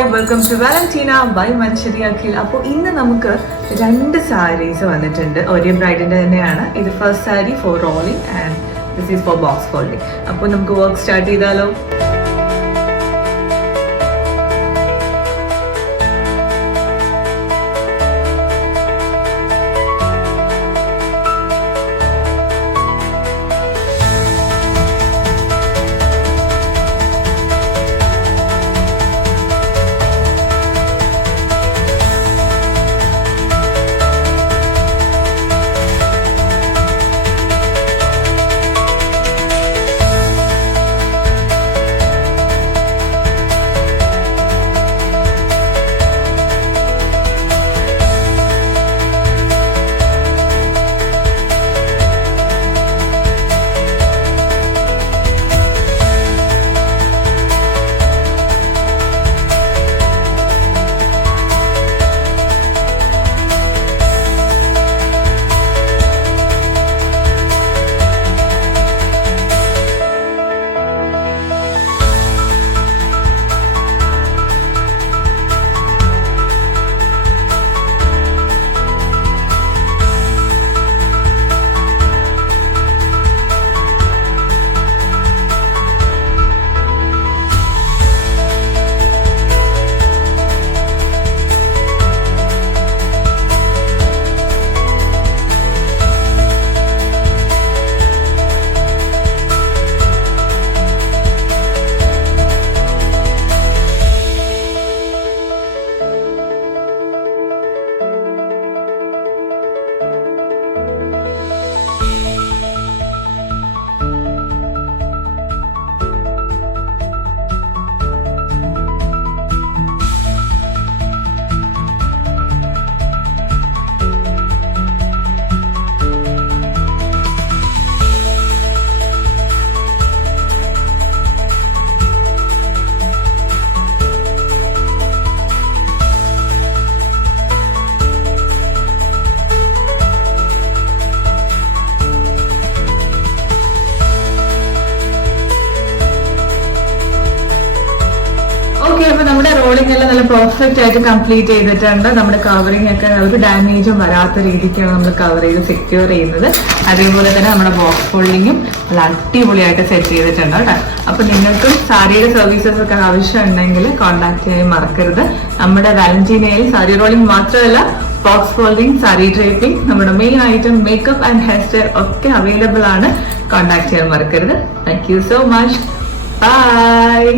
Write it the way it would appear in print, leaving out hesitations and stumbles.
Hi, welcome to Valentina by Manshari Akhil. അപ്പോൾ ഇന്ന് നമുക്ക് 2 സാരീസ് വന്നിട്ടുണ്ട്. ഒരേ ബ്രൈഡിന്റെ തന്നെയാണ്. ഇത് first sari for rolling and this is for box folding. അപ്പോൾ നമുക്ക് വർക്ക് സ്റ്റാർട്ട് ചെയ്താലോ? അപ്പൊ നമ്മുടെ റോളിംഗ് എല്ലാം നല്ല പെർഫെക്റ്റ് ആയിട്ട് കംപ്ലീറ്റ് ചെയ്തിട്ടുണ്ട്. നമ്മുടെ കവറിംഗ് ഒക്കെ ഒരു ഡാമേജും വരാത്ത രീതിക്കാണ് നമ്മൾ കവർ ചെയ്ത് സെക്യൂർ ചെയ്യുന്നത്. അതേപോലെ തന്നെ നമ്മുടെ ബോക്സ് ഫോൾഡിങ്ങും നല്ല അടിപൊളിയായിട്ട് സെറ്റ് ചെയ്തിട്ടുണ്ട് കേട്ടോ. അപ്പൊ നിങ്ങൾക്കും സാരിയുടെ സർവീസസ് ഒക്കെ ആവശ്യമുണ്ടെങ്കിൽ കോൺടാക്ട് ചെയ്യാൻ മറക്കരുത്. നമ്മുടെ വാലന്റീനയിൽ സാരി റോളിംഗ് മാത്രമല്ല, ബോക്സ് ഫോൾഡിംഗ്, സാരി ഡ്രേപ്പിംഗ്, നമ്മുടെ main item makeup and hair style ഒക്കെ അവൈലബിൾ ആണ്. കോൺടാക്ട് ചെയ്യാൻ മറക്കരുത്. Thank you so much. By.